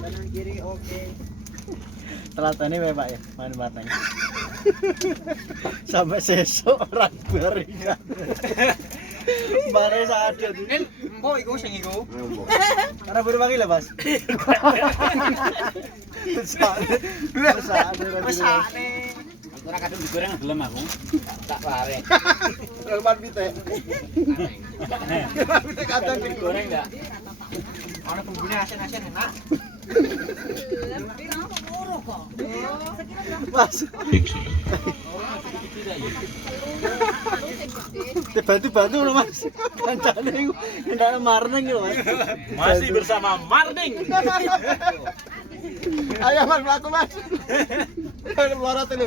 Kanan kiri oke. Telatane wae Pak ya, main batang. Sampai sesuk ora baringan. Bare sadhe. Nen, mbok iku sing iku. Karena baru panggil ya, Mas. Mesake. Ora kadung digoreng gelem aku. Tak pare. Relman pite. Pite kadang Digoreng enggak? Ana bumbune asin-asin enak. Mas. Bantu-bantu loh Mas. Kancane iku ndakne marning lho Mas. Masih bersama Marning. Ayo Mas mlaku Mas. Melorot lho.